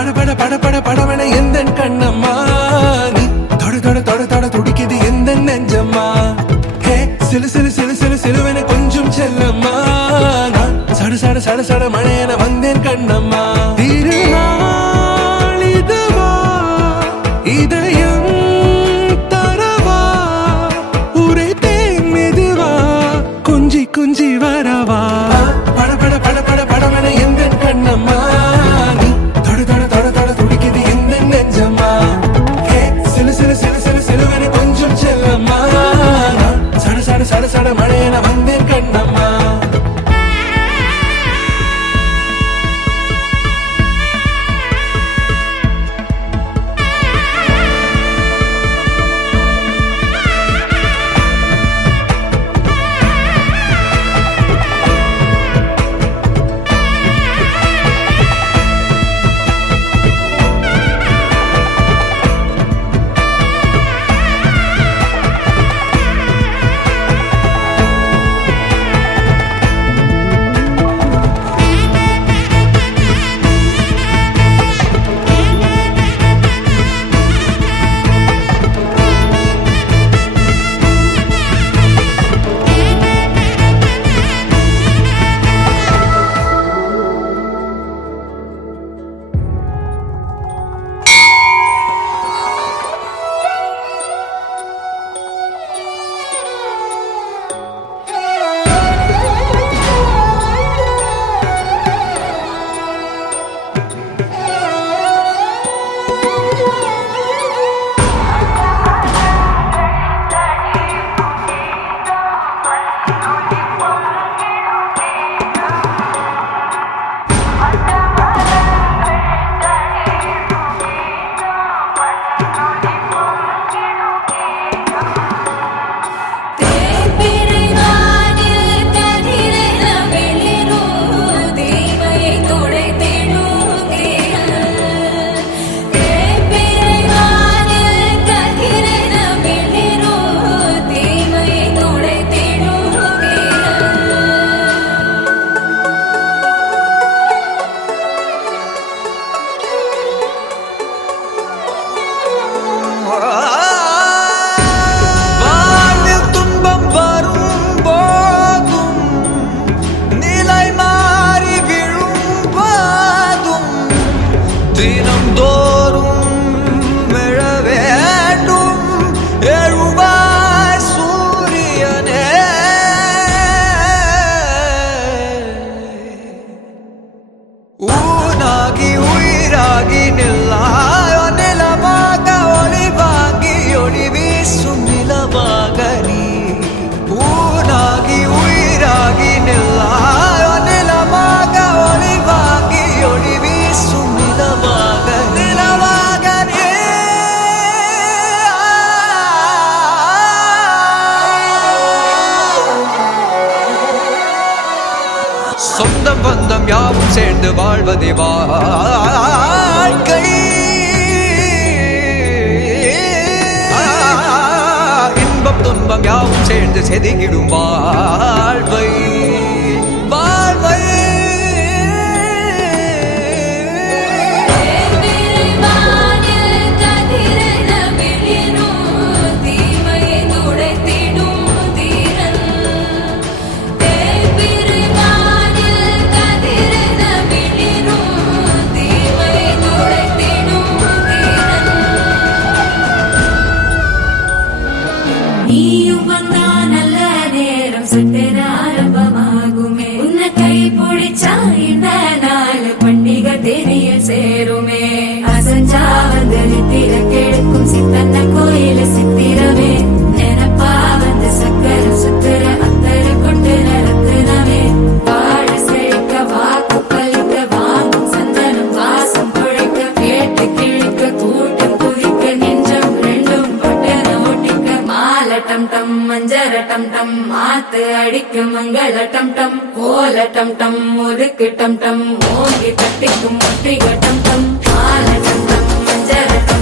பட பட பட படவன எந்த கண்ணம்மா நீ தொட தொட தொட தொட துடிக்குது எந்த நெஞ்சம்மா ஹே சிலு சிலு சிலு சிலு சிலுவன கொஞ்சம் செல்லம்மா நான் சட சட சட சட மழையன வந்தேன் கண்ணம்மா திருநாள் இதுவா இதயம் தரவா உரைத்தேன் மெதுவா குஞ்சி குஞ்சி வரவா பட பட பட பட படவன எந்த கண்ணம்மா நீ தொட தொட தொட தொட துடிக்குது எந்த நெஞ்சம்மா ஹே சிலு சிலு சிலு சிலு சிலுவன கொஞ்சம் செல்லம்மா நான் சட சட சட சட மழையன வந்தேன் கண்ணம்மா சொந்தம் பந்தம் யாவும் சேர்ந்து வாழ்வதே வாழ்க்கை இன்பம் துன்பம் யாவும் சேர்ந்து செதுக்கிடும் வாழ்வை வாழ்வை சேருமே அசஞ்சா வந்து நித்திர கெடுக்கும் சித்தன்ன கோயில சித்திரமே நினப்பா வந்து சக்கர சுத்துற அத்தர கொண்டு நடத்துனவே வாழ செழிக்க வாக்கு பலிக்க வாங்கும் சந்தனம் வாசம் குழைக்க கேட்டு கிழிக்க கூட்டம் குதிக்க நெஞ்சம் ரெண்டும் பொட்டன ஒட்டிக்க மால டம் டம் மஞ்சர டம் டம் மாத்து அடிக்க மங்கள டம் டம் கோல டம் டம் ஒதுக்கு டம் டம் ஓங்கி தட்டிக்கும் ஒற்றிக டம் டம் மால டம் டம் மஞ்சர டம்